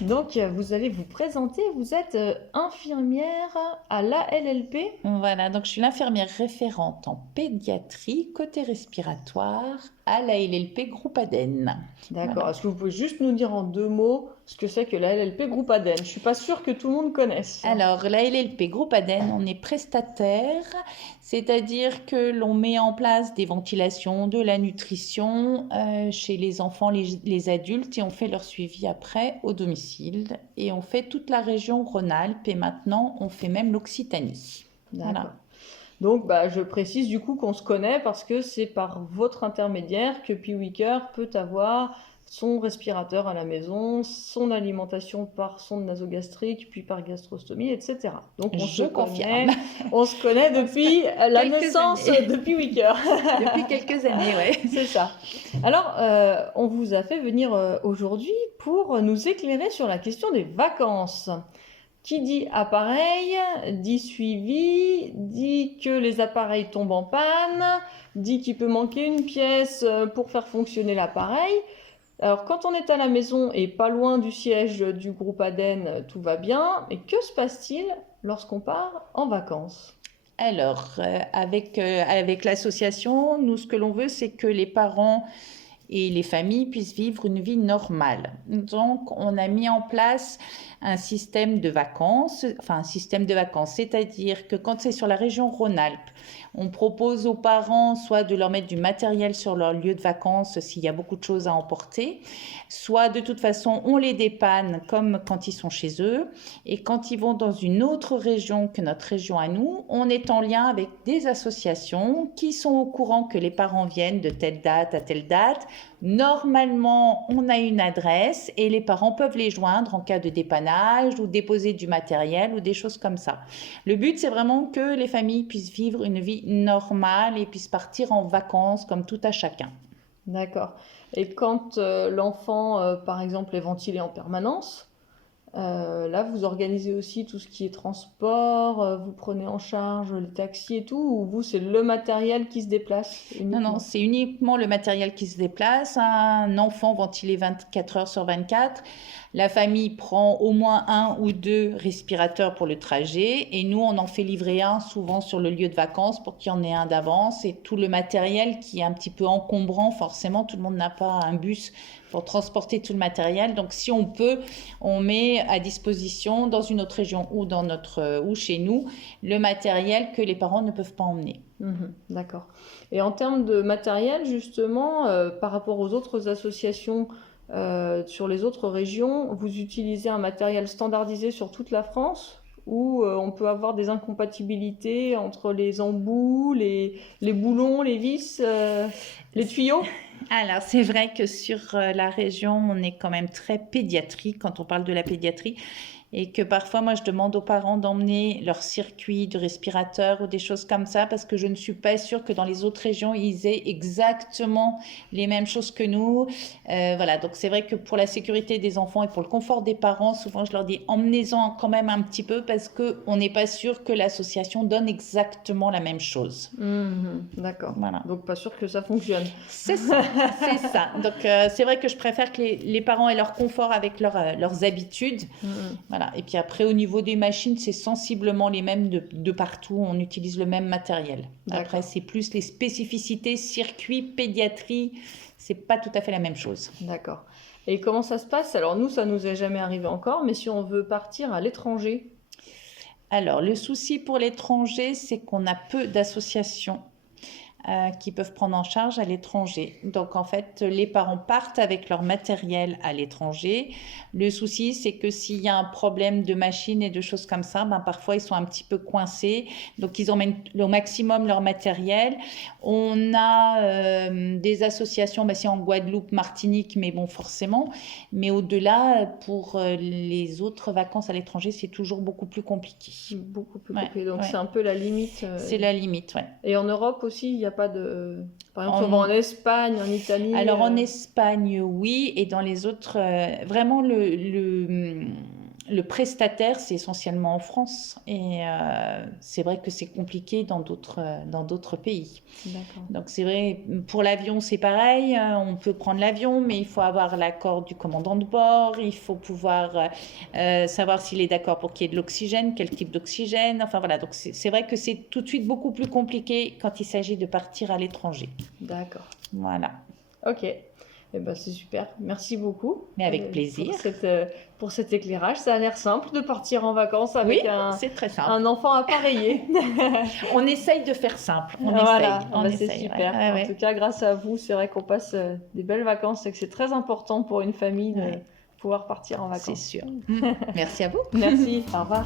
Donc, vous allez vous présenter. Vous êtes infirmière à l'ALLP. Voilà, donc je suis l'infirmière référente en pédiatrie côté respiratoire à la LLP Groupe Aden. D'accord. Voilà. Est-ce que vous pouvez juste nous dire en 2 mots ce que c'est que l'ALLP Groupe Aden? Je suis pas sûre que tout le monde connaisse. Alors, la LLP Groupe Aden, on est prestataire, c'est-à-dire que l'on met en place des ventilations, de la nutrition chez les enfants, les adultes, et on fait leur suivi après au domicile. Et on fait toute la région Rhône-Alpes et maintenant on fait même l'Occitanie. D'accord. Voilà. Donc, je précise du coup qu'on se connaît parce que c'est par votre intermédiaire que Piwiker peut avoir son respirateur à la maison, son alimentation par sonde nasogastrique, puis par gastrostomie, etc. Donc, Je confirme. On se connaît depuis la Quelques naissance années. de Piwiker. Depuis quelques années, ouais. C'est ça. Alors, on vous a fait venir aujourd'hui pour nous éclairer sur la question des vacances. Qui dit appareil, dit suivi, dit que les appareils tombent en panne, dit qu'il peut manquer une pièce pour faire fonctionner l'appareil. Alors, quand on est à la maison et pas loin du siège du groupe Aden, tout va bien. Mais que se passe-t-il lorsqu'on part en vacances? Alors, avec l'association, nous, ce que l'on veut, c'est que les parents et les familles puissent vivre une vie normale. Donc, on a mis en place un système de vacances, c'est-à-dire que quand c'est sur la région Rhône-Alpes, on propose aux parents soit de leur mettre du matériel sur leur lieu de vacances s'il y a beaucoup de choses à emporter, soit de toute façon on les dépanne comme quand ils sont chez eux, et quand ils vont dans une autre région que notre région à nous, on est en lien avec des associations qui sont au courant que les parents viennent de telle date à telle date. Normalement, on a une adresse et les parents peuvent les joindre en cas de dépannage ou déposer du matériel ou des choses comme ça. Le but, c'est vraiment que les familles puissent vivre une vie normale et puissent partir en vacances comme tout à chacun. D'accord. Et quand l'enfant, par exemple, est ventilé en permanence, là, vous organisez aussi tout ce qui est transport, vous prenez en charge les taxis et tout, ou vous, c'est le matériel qui se déplace uniquement? Non, c'est uniquement le matériel qui se déplace. Un enfant ventilé 24 heures sur 24. La famille prend au moins 1 ou 2 respirateurs pour le trajet et nous, on en fait livrer un souvent sur le lieu de vacances pour qu'il y en ait un d'avance, et tout le matériel qui est un petit peu encombrant, forcément, tout le monde n'a pas un bus pour transporter tout le matériel. Donc, si on peut, on met à disposition dans une autre région ou chez nous le matériel que les parents ne peuvent pas emmener. D'accord. Et en termes de matériel, justement, par rapport aux autres associations sur les autres régions, vous utilisez un matériel standardisé sur toute la France ou on peut avoir des incompatibilités entre les embouts, les boulons, les vis, les tuyaux? Alors, c'est vrai que sur la région, on est quand même très pédiatrique quand on parle de la pédiatrie, et que parfois, moi, je demande aux parents d'emmener leur circuit de respirateur ou des choses comme ça, parce que je ne suis pas sûre que dans les autres régions, ils aient exactement les mêmes choses que nous. Voilà, donc c'est vrai que pour la sécurité des enfants et pour le confort des parents, souvent, je leur dis, emmenez-en quand même un petit peu, parce qu'on n'est pas sûr que l'association donne exactement la même chose. D'accord. Voilà. Donc pas sûr que ça fonctionne. C'est ça, c'est ça. Donc, c'est vrai que je préfère que les parents aient leur confort avec leurs habitudes. Voilà. Et puis après, au niveau des machines, c'est sensiblement les mêmes de partout. On utilise le même matériel. D'accord. Après, c'est plus les spécificités, circuit, pédiatrie. C'est pas tout à fait la même chose. D'accord. Et comment ça se passe? Alors nous, ça nous est jamais arrivé encore, mais si on veut partir à l'étranger? Alors, le souci pour l'étranger, c'est qu'on a peu d'associations qui peuvent prendre en charge à l'étranger. Donc en fait, les parents partent avec leur matériel à l'étranger. Le souci, c'est que s'il y a un problème de machine et de choses comme ça, parfois ils sont un petit peu coincés. Donc ils emmènent au maximum leur matériel. On a des associations, c'est en Guadeloupe, Martinique, mais bon, forcément. Mais au-delà, pour les autres vacances à l'étranger, c'est toujours beaucoup plus compliqué. Beaucoup plus compliqué. Donc c'est un peu la limite. C'est la limite, ouais. Et en Europe aussi, il n'y a pas de... Par exemple, on va en Espagne, en Italie... Alors en Espagne, oui, et dans les autres, vraiment le prestataire, c'est essentiellement en France. Et c'est vrai que c'est compliqué dans d'autres pays. D'accord. Donc c'est vrai, pour l'avion, c'est pareil. On peut prendre l'avion, mais il faut avoir l'accord du commandant de bord. Il faut pouvoir savoir s'il est d'accord pour qu'il y ait de l'oxygène, quel type d'oxygène. Enfin voilà, donc c'est vrai que c'est tout de suite beaucoup plus compliqué quand il s'agit de partir à l'étranger. D'accord. Voilà. Ok. Eh ben, c'est super. Merci beaucoup. Mais avec plaisir. Pour cet éclairage. Ça a l'air simple de partir en vacances avec Oui, c'est très simple. un enfant appareillé. On essaye de faire simple. Voilà, On c'est essaye, super. ouais. En tout cas, grâce à vous, c'est vrai qu'on passe des belles vacances et que c'est très important pour une famille de pouvoir partir en vacances. C'est sûr. Merci à vous. Merci. Au revoir.